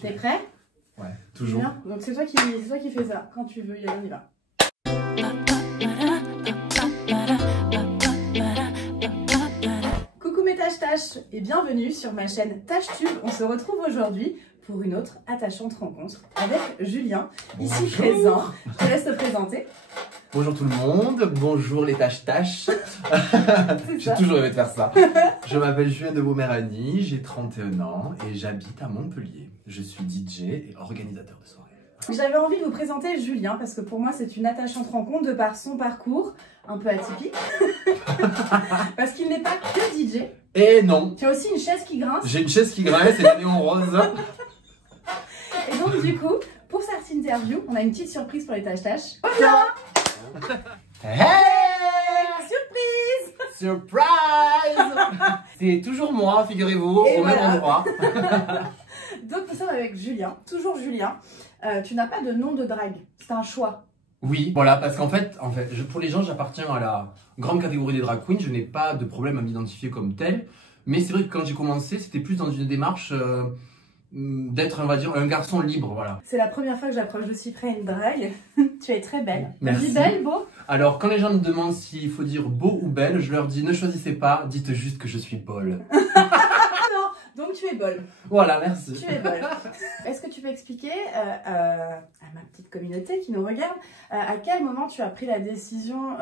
T'es prêt? Ouais, toujours. Bien. Donc c'est toi qui fais ça. Quand tu veux, on y va. Coucou mes tâches et bienvenue sur ma chaîne TâcheTube. On se retrouve aujourd'hui pour une autre attachante rencontre avec Julien, ici présent. Je te laisse te présenter. Bonjour tout le monde, bonjour les tâches. J'ai toujours rêvé de faire ça. Je m'appelle Julien de Beaumerani, j'ai 31 ans et j'habite à Montpellier. Je suis DJ et organisateur de soirée. J'avais envie de vous présenter Julien parce que pour moi c'est une attachante rencontre de par son parcours un peu atypique. Parce qu'il n'est pas que DJ. Et non. Tu as aussi une chaise qui grince. J'ai une chaise qui grince et des néons roses. Et donc du coup, pour cette interview, on a une petite surprise pour les tâches. Voilà. Hey! Surprise! Surprise! C'est toujours moi, figurez-vous, Et au voilà. même endroit. Donc nous sommes avec Julien, toujours Julien. Tu n'as pas de nom de drague, c'est un choix. Oui, voilà, parce qu'en fait, pour les gens, j'appartiens à la grande catégorie des drag queens. Je n'ai pas de problème à m'identifier comme tel. Mais c'est vrai que quand j'ai commencé, c'était plus dans une démarche d'être, on va dire, un garçon libre, voilà. C'est la première fois que j'approche de si près une drague. Tu es très belle. Merci. Tu dis belle, beau? Alors, quand les gens me demandent s'il faut dire beau ou belle, je leur dis ne choisissez pas, dites juste que je suis Paul. Donc tu es belle. Voilà, merci. Tu es belle. Est-ce que tu peux expliquer à ma petite communauté qui nous regarde, à quel moment tu as pris la décision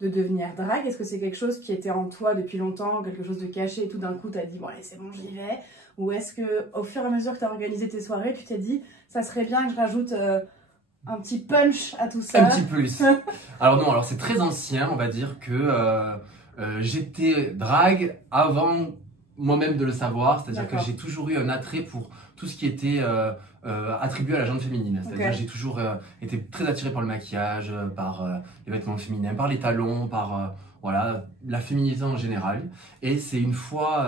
de devenir drague? Est-ce que c'est quelque chose qui était en toi depuis longtemps, quelque chose de caché et tout d'un coup tu as dit bon allez c'est bon j'y vais? Ou est-ce que au fur et à mesure que tu as organisé tes soirées, tu t'es dit ça serait bien que je rajoute un petit punch à tout ça? Un petit plus. Alors non, alors c'est très ancien, on va dire que j'étais drague avant moi-même de le savoir, c'est-à-dire que j'ai toujours eu un attrait pour tout ce qui était attribué à la gente féminine. C'est-à-dire que j'ai toujours été très attirée par le maquillage, par les vêtements féminins, par les talons, par voilà, la féminité en général. Et c'est une fois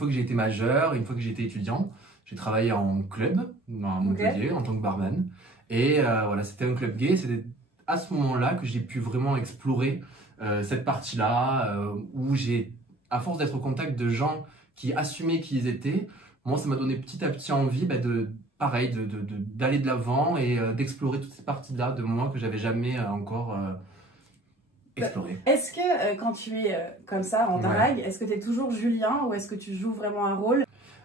que j'ai été majeur, une fois que j'ai été étudiant, j'ai travaillé en club à Montpellier en tant que barman. Et voilà, c'était un club gay. C'était à ce moment-là que j'ai pu vraiment explorer cette partie-là où j'ai, à force d'être au contact de gens qui assumaient qui ils étaient, moi ça m'a donné petit à petit envie d'aller de l'avant et d'explorer toutes ces parties-là de moi que j'avais jamais encore explorées. Est-ce que quand tu es comme ça en drague, est-ce que tu es toujours Julien ou est-ce que tu joues vraiment un rôle?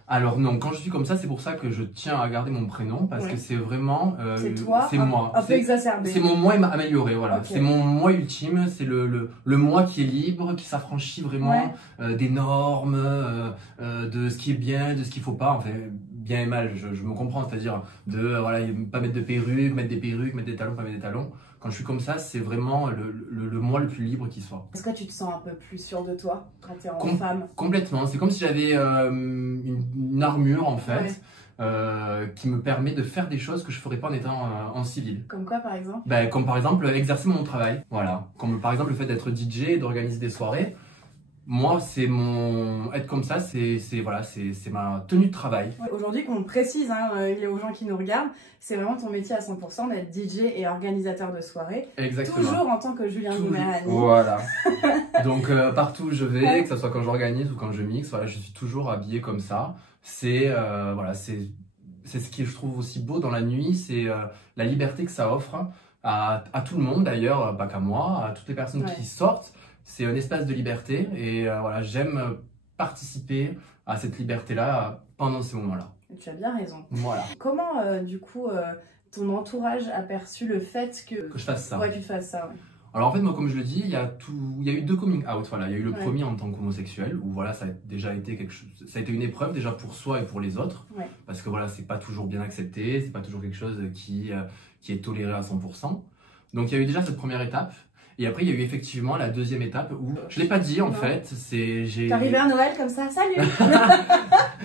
Alors non, quand je suis comme ça, c'est pour ça que je tiens à garder mon prénom, parce que c'est vraiment... c'est toi, c'est moi. Un peu exacerbé. C'est mon moi amélioré, voilà. C'est mon moi ultime, c'est le moi qui est libre, qui s'affranchit vraiment des normes, de ce qui est bien, de ce qu'il faut pas, enfin, bien et mal, je me comprends, c'est-à-dire de voilà, pas mettre de perruque, mettre des perruques, mettre des talons, pas mettre des talons. Quand je suis comme ça, c'est vraiment le moi le plus libre qui soit. Est-ce que tu te sens un peu plus sûr de toi quand tu es en femme? Complètement. C'est comme si j'avais une armure, en fait, qui me permet de faire des choses que je ne ferais pas en étant en civil. Comme quoi, par exemple? Comme par exemple, exercer mon travail. Voilà. Comme par exemple le fait d'être DJ et d'organiser des soirées. Moi, c'est mon... Être comme ça, c'est ma tenue de travail. Aujourd'hui, qu'on précise aux gens qui nous regardent, c'est vraiment ton métier à 100% d'être DJ et organisateur de soirée. Exactement. Toujours en tant que Julien Beaumerani. Voilà. Donc, partout où je vais, que ce soit quand j'organise ou quand je mixe, voilà, je suis toujours habillée comme ça. C'est c'est ce qui je trouve aussi beau dans la nuit, c'est la liberté que ça offre à tout le monde d'ailleurs, pas qu'à moi, à toutes les personnes qui sortent. C'est un espace de liberté et voilà, j'aime participer à cette liberté-là pendant ces moments-là. Tu as bien raison. Voilà. Comment, du coup, ton entourage a perçu le fait que je fasse ça? Ouais, que tu fasses ça, ouais. Alors en fait, moi, comme je le dis, il y a eu 2 coming out. Voilà. Il y a eu le premier en tant qu'homosexuel, où voilà, ça a déjà été quelque chose, ça a été une épreuve déjà pour soi et pour les autres, parce que voilà, c'est pas toujours bien accepté, c'est pas toujours quelque chose qui est toléré à 100%. Donc il y a eu déjà cette première étape. Et après, il y a eu effectivement la deuxième étape où je l'ai pas dit en fait. T'es arrivé à Noël comme ça, salut.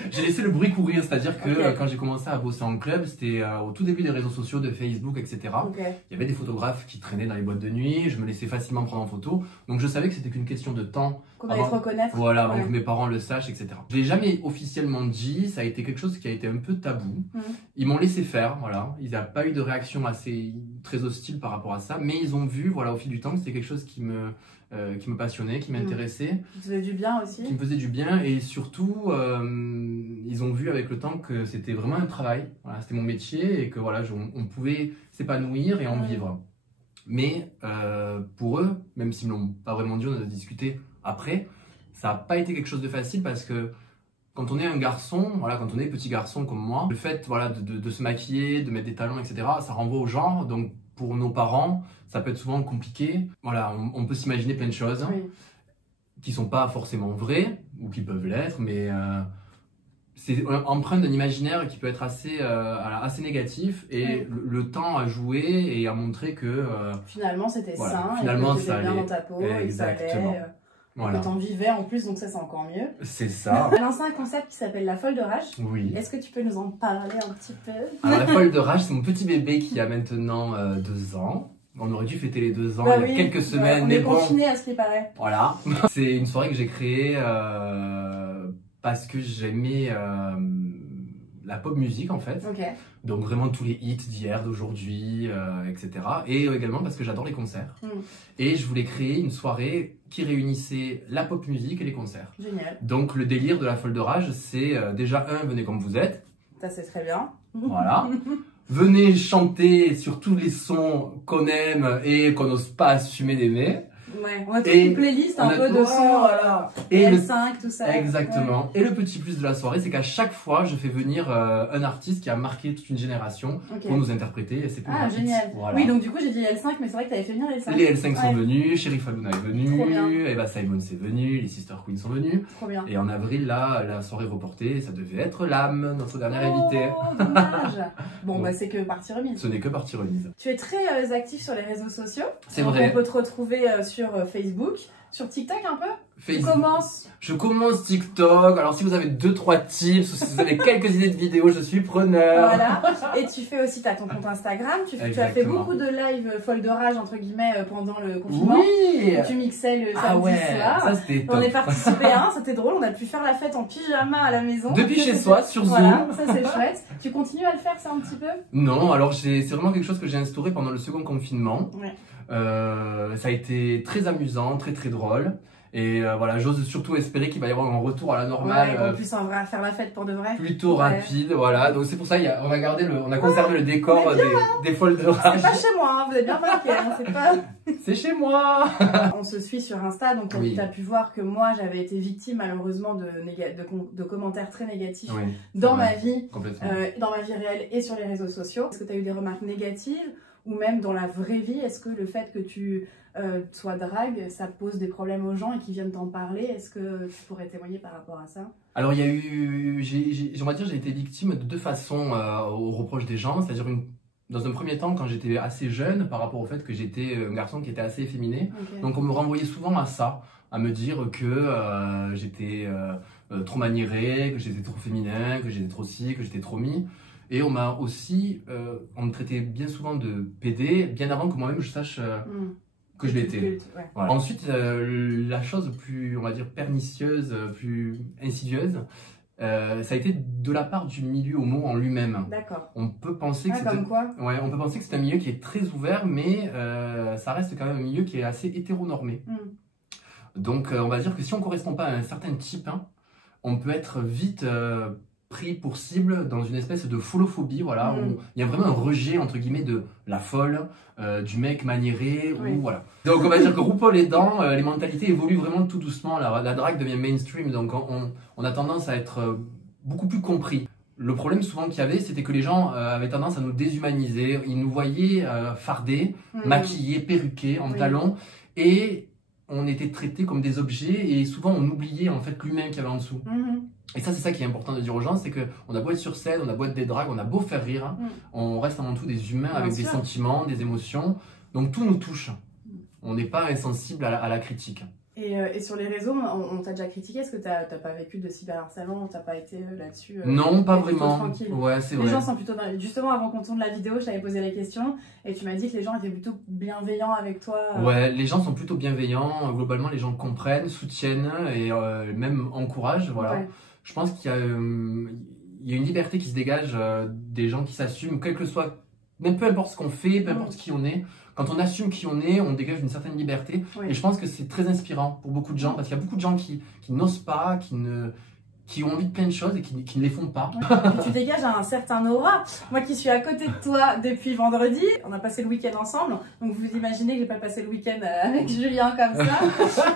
J'ai laissé le bruit courir, c'est-à-dire que quand j'ai commencé à bosser en club, c'était au tout début des réseaux sociaux, de Facebook, etc. Il y avait des photographes qui traînaient dans les boîtes de nuit, je me laissais facilement prendre en photo. Donc je savais que c'était qu'une question de temps. Qu'on allait te reconnaître. Voilà, avant que mes parents le sachent, etc. Je l'ai jamais officiellement dit, ça a été quelque chose qui a été un peu tabou. Ils m'ont laissé faire, voilà. Il n'y a pas eu de réaction très hostile par rapport à ça, mais ils ont vu, voilà, au fil du temps, que c'était quelque chose qui me passionnait, qui m'intéressait. Qui te faisait du bien aussi. Qui me faisait du bien et surtout, ils ont vu avec le temps que c'était vraiment un travail. Voilà, c'était mon métier et que voilà, on pouvait s'épanouir et en vivre. Mais pour eux, même s'ils ne l'ont pas vraiment dit, on a discuté après, ça n'a pas été quelque chose de facile parce que quand on est un garçon, voilà, quand on est petit garçon comme moi, le fait voilà, de se maquiller, de mettre des talons, etc., ça renvoie au genre. Donc pour nos parents, ça peut être souvent compliqué. Voilà, on peut s'imaginer plein de choses qui ne sont pas forcément vraies ou qui peuvent l'être, mais c'est empreint d'un imaginaire qui peut être assez négatif et le temps a joué et a montré que finalement c'était sain, finalement, et que tu étais bien dans ta peau et que ça allait, voilà. que t'en vivais en plus, donc ça c'est encore mieux. C'est ça. Tu as lancé un concept qui s'appelle la folle de rage. Oui. Est-ce que tu peux nous en parler un petit peu? Alors la folle de rage, c'est mon petit bébé qui a maintenant 2 ans. On aurait dû fêter les 2 ans il y a quelques semaines. On est confinés à ce qui paraît. Voilà. C'est une soirée que j'ai créée parce que j'aimais la pop musique en fait. Donc vraiment tous les hits d'hier, d'aujourd'hui, etc. Et également parce que j'adore les concerts. Et je voulais créer une soirée qui réunissait la pop musique et les concerts. Génial. Donc le délire de la folle de rage, c'est déjà venez comme vous êtes. Ça c'est très bien. Voilà. Venez chanter sur tous les sons qu'on aime et qu'on n'ose pas assumer d'aimer. Ouais, on a toute une playlist un peu de sons, voilà. Et L5, tout ça. Exactement. Ouais. Et le petit plus de la soirée, c'est qu'à chaque fois, je fais venir un artiste qui a marqué toute une génération pour nous interpréter. Et c'est génial. Voilà. Oui, donc du coup, j'ai dit L5, mais c'est vrai que tu avais fait venir L5. Les L5 sont venus, Sherif Halouna est venu, Eva Simon est venue, les Sister Queen sont venus. Trop bien. Et en avril, là, la soirée reportée, ça devait être l'âme, notre dernière invitée. Dommage. Bon, bah c'est que partie remise. Ce n'est que partie remise. Tu es très actif sur les réseaux sociaux. C'est vrai. On peut te retrouver sur Facebook, sur TikTok un peu. Je commence TikTok. Alors si vous avez 2-3 tips ou si vous avez quelques idées de vidéos, je suis preneur. Voilà. Et tu fais aussi, tu as ton compte Instagram. Tu as fait beaucoup de live folle de rage entre guillemets pendant le confinement. Oui. Tu mixais le samedi soir. Ça c'était top. On est participé à un, c'était drôle. On a pu faire la fête en pyjama à la maison. Depuis chez soi, sur Zoom. Voilà, ça c'est chouette. Tu continues à le faire ça un petit peu? Non, alors c'est vraiment quelque chose que j'ai instauré pendant le second confinement. Ça a été très amusant, très drôle. Et voilà, j'ose surtout espérer qu'il va y avoir un retour à la normale. Qu'on puisse en vrai faire la fête pour de vrai. Plutôt rapide, voilà. Donc c'est pour ça on a conservé le décor des folles de rage. C'est pas chez moi, hein, vous avez bien remarqué, hein, c'est pas... C'est chez moi. On se suit sur Insta, donc tu as pu voir que moi j'avais été victime malheureusement de commentaires très négatifs dans ma vie réelle et sur les réseaux sociaux. Est-ce que tu as eu des remarques négatives ou même dans la vraie vie? Est-ce que le fait que tu sois drague, ça pose des problèmes aux gens et qu'ils viennent t'en parler? Est-ce que tu pourrais témoigner par rapport à ça? Alors il y a eu, on va dire, j'ai été victime de 2 façons aux reproches des gens, c'est-à-dire dans un premier temps quand j'étais assez jeune par rapport au fait que j'étais un garçon qui était assez efféminé, donc on me renvoyait souvent à ça, à me dire que j'étais trop maniéré, que j'étais trop féminin, que j'étais trop ci, que j'étais trop mi. Et on m'a aussi, on me traitait bien souvent de PD, bien avant que moi-même je sache que je l'étais. Voilà. Ensuite, la chose plus, on va dire, pernicieuse, plus insidieuse, ça a été de la part du milieu homo en lui-même. D'accord. On peut penser que on peut penser que c'est un milieu qui est très ouvert, mais ça reste quand même un milieu qui est assez hétéronormé. Donc, on va dire que si on ne correspond pas à un certain type, on peut être vite pris pour cible dans une espèce de folophobie, voilà, où il y a vraiment un rejet entre guillemets de la folle, du mec maniéré, ou voilà. Donc on va dire que RuPaul aidant, les mentalités évoluent vraiment tout doucement, la drague devient mainstream, donc on a tendance à être beaucoup plus compris. Le problème souvent qu'il y avait, c'était que les gens avaient tendance à nous déshumaniser, ils nous voyaient fardés, maquillés, perruqués, en talons, et on était traités comme des objets, et souvent on oubliait en fait l'humain qu'il y avait en dessous. Et ça, c'est ça qui est important de dire aux gens, c'est qu'on a beau être sur scène, on a beau être des dragues, on a beau faire rire, on reste avant tout des humains avec des sentiments, des émotions. Donc tout nous touche. On n'est pas insensible à la critique. Et sur les réseaux, on t'a déjà critiqué? Est-ce que t'as pas vécu de cyberharcèlement? T'as pas été là-dessus? Non, pas vraiment. Tranquille. Ouais, c'est vrai. Les gens sont plutôt... Justement, avant qu'on tourne la vidéo, je t'avais posé la question et tu m'as dit que les gens étaient plutôt bienveillants avec toi. Ouais, les gens sont plutôt bienveillants. Globalement, les gens comprennent, soutiennent et même encouragent. Voilà. Je pense qu'il y a une liberté qui se dégage des gens qui s'assument, quel que soit même peu importe ce qu'on fait, peu importe qui on est, quand on assume qui on est, on dégage une certaine liberté. Oui. Et je pense que c'est très inspirant pour beaucoup de gens, parce qu'il y a beaucoup de gens qui n'osent pas, qui ont envie de plein de choses et qui ne les font pas. Oui. Tu dégages un certain aura. Moi qui suis à côté de toi depuis vendredi, on a passé le week-end ensemble. Donc vous imaginez que j'ai pas passé le week-end avec Julien comme ça.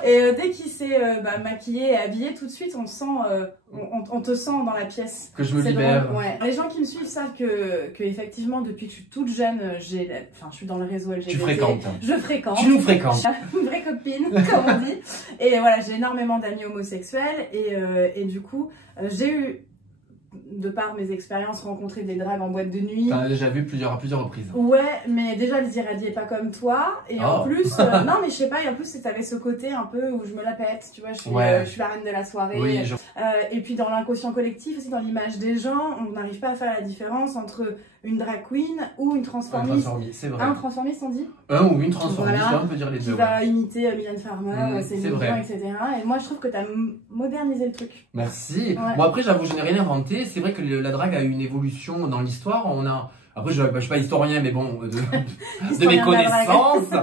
Et dès qu'il s'est maquillé et habillé, tout de suite on sent, on te sent dans la pièce. Que je me libère. Ouais. Les gens qui me suivent savent que effectivement depuis que je suis toute jeune, je suis dans le réseau LGBT. Tu fréquentes. Je fréquente. Tu nous fréquentes. Une vraie copine, comme on dit. Et voilà, j'ai énormément d'amis homosexuels et du coup, j'ai eu, de par mes expériences, rencontré des drags en boîte de nuit. T'en as déjà vu à plusieurs reprises. Ouais, mais déjà, ils irradiaient pas comme toi. Et en plus, non, mais je sais pas, et en plus, t'avais ce côté un peu où je me la pète, tu vois, je suis la reine de la soirée. Oui, et puis dans l'inconscient collectif, aussi dans l'image des gens, on n'arrive pas à faire la différence entre une drag queen ou une transformiste. C'est vrai. Un transformiste, on dit? Un ou une transformiste, voilà, on peut dire les deux. Qui va imiter Mylène Farmer, Céline Dion, vrai. etc. Et moi, je trouve que t'as modernisé le truc. Merci. Ouais. Bon, après, j'avoue, je n'ai rien inventé. C'est vrai que la drague a eu une évolution dans l'histoire. Après, je ne suis pas historien, mais bon, de mes connaissances,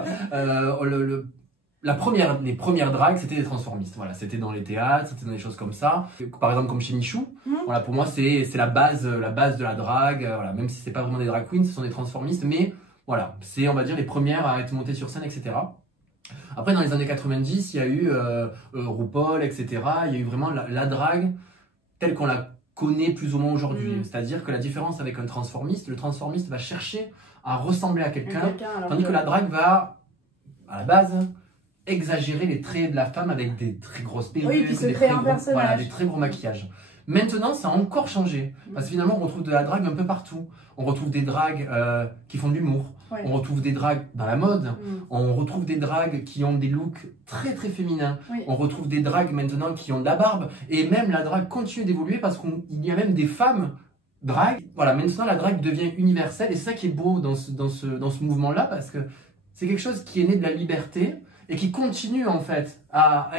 les premières dragues, c'était des transformistes. Voilà, c'était dans les théâtres, c'était dans des choses comme ça. Par exemple, comme chez Michou. Voilà, pour moi, c'est la base de la drague. Voilà, même si c'est pas vraiment des drag queens, ce sont des transformistes, mais voilà, c'est, on va dire, les premières à être montées sur scène, etc. Après, dans les années 90, il y a eu RuPaul, etc. Il y a eu vraiment la drague telle qu'on la connaît plus ou moins aujourd'hui. C'est-à-dire que la différence avec un transformiste, le transformiste va chercher à ressembler à quelqu'un, tandis que la drague va, à la base, exagérer les traits de la femme avec des très grosses perruques, des très gros maquillages. Maintenant, ça a encore changé. Parce que finalement, on retrouve de la drague un peu partout. On retrouve des dragues qui font de l'humour. Ouais. On retrouve des dragues dans la mode. On retrouve des dragues qui ont des looks très très féminins. Oui. On retrouve des dragues maintenant qui ont de la barbe. Et même la drague continue d'évoluer parce qu'il y a même des femmes dragues. Voilà, maintenant la drague devient universelle. Et c'est ça qui est beau dans ce mouvement-là, parce que c'est quelque chose qui est né de la liberté et qui continue en fait à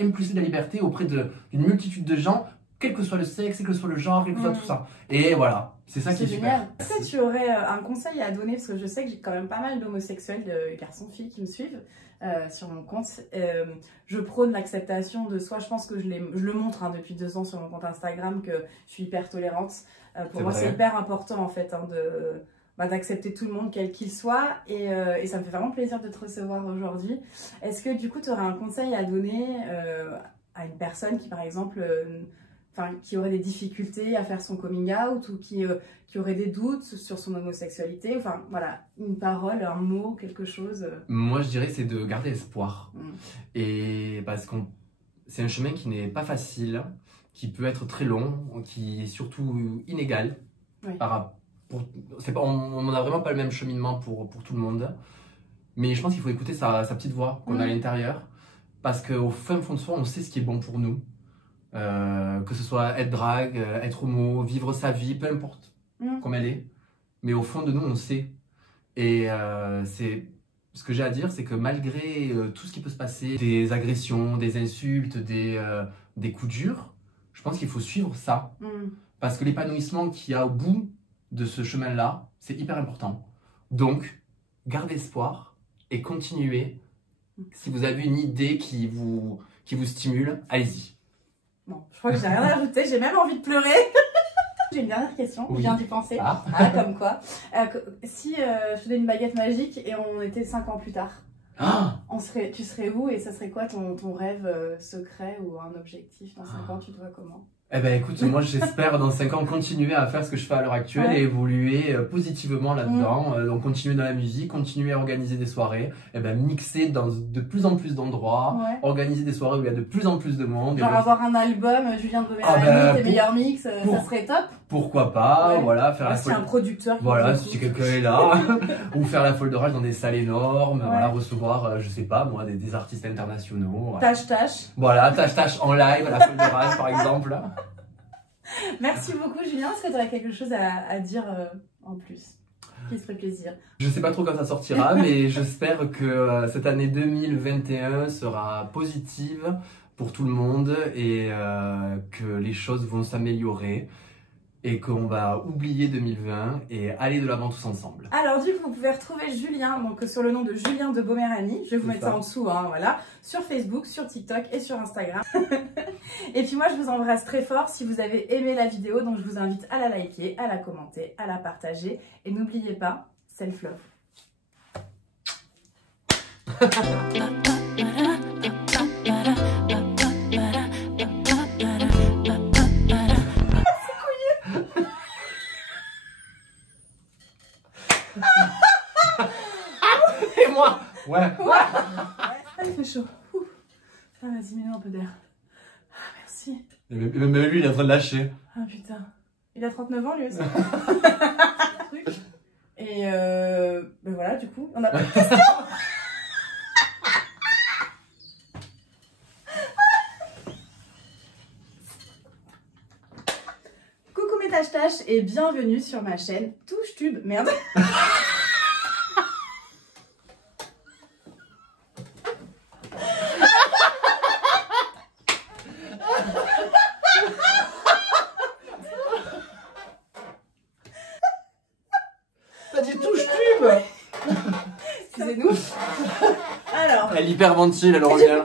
impulser de la liberté auprès d'une multitude de gens, quel que soit le sexe, quel que soit le genre, quel que soit tout ça. Et voilà, c'est ça qui est super. Est-ce que tu aurais un conseil à donner, parce que je sais que j'ai quand même pas mal d'homosexuels, de garçons-filles qui me suivent sur mon compte. Je prône l'acceptation de soi. Je pense que je le montre depuis 2 ans sur mon compte Instagram, que je suis hyper tolérante. Pour moi, c'est hyper important en fait d'accepter tout le monde quel qu'il soit, et ça me fait vraiment plaisir de te recevoir aujourd'hui. Est-ce que du coup tu aurais un conseil à donner à une personne qui par exemple qui aurait des difficultés à faire son coming out, ou qui aurait des doutes sur son homosexualité, enfin voilà, une parole, un mot, quelque chose? Moi je dirais c'est de garder espoir, et parce que c'est un chemin qui n'est pas facile, qui peut être très long, qui est surtout inégal. Par rapport. On n'a vraiment pas le même cheminement pour tout le monde, mais je pense qu'il faut écouter sa petite voix qu'on a à l'intérieur, parce qu'au fin fond de soi, on sait ce qui est bon pour nous, que ce soit être drague, être homo, vivre sa vie, peu importe comme elle est, mais au fond de nous, on sait. Et c'est ce que j'ai à dire, c'est que malgré tout ce qui peut se passer, des agressions, des insultes, des coups durs, je pense qu'il faut suivre ça, parce que l'épanouissement qu'il y a au bout de ce chemin-là, c'est hyper important. Donc, gardez espoir et continuez. Si vous avez une idée qui vous stimule, allez-y. Bon, je crois que j'ai rien à rajouter, j'ai même envie de pleurer. J'ai une dernière question, je viens d'y penser. Comme quoi. Si je te donnais une baguette magique et on était 5 ans plus tard, tu serais où, et ça serait quoi ton rêve secret ou un objectif dans 5 ans? Tu te vois comment? Eh ben écoute, moi j'espère dans 5 ans continuer à faire ce que je fais à l'heure actuelle et évoluer positivement là-dedans. Donc continuer dans la musique, continuer à organiser des soirées, mixer dans de plus en plus d'endroits, organiser des soirées où il y a de plus en plus de monde. Genre avoir un album, Julien de Romer, tes meilleurs mix, ça serait top. Pourquoi pas, voilà, faire la folle... un producteur. Voilà, si quelqu'un est là. Ou faire la folle de rage dans des salles énormes, voilà, recevoir, je sais pas moi, des artistes internationaux. Tâche. Voilà, tâche en live à la folle de rage par exemple. Merci beaucoup Julien, est-ce que tu aurais quelque chose à dire en plus qui se ferait plaisir? Je sais pas trop quand ça sortira, mais j'espère que cette année 2021 sera positive pour tout le monde, et que les choses vont s'améliorer. et qu'on va oublier 2020 et aller de l'avant tous ensemble. Alors du coup, vous pouvez retrouver Julien donc sur le nom de Julien de Beaumerani. Je vais vous mettre ça en dessous, hein, voilà, sur Facebook, sur TikTok et sur Instagram. Et puis moi, je vous embrasse très fort si vous avez aimé la vidéo. Donc je vous invite à la liker, à la commenter, à la partager. Et n'oubliez pas, self-love. Et moi. Ouais. Ah, il fait chaud. Ouh. Ah, vas-y, mets-nous un peu d'air. Ah, merci. Et même lui, il est en train de lâcher. Ah putain. Il a 39 ans lui aussi. Et ben voilà, du coup, on a pas de questions. Coucou mes tâches et bienvenue sur ma chaîne Touche Tube. Merde. T'as dit touche tube. Excusez-nous. Alors. Elle hyperventile, elle revient.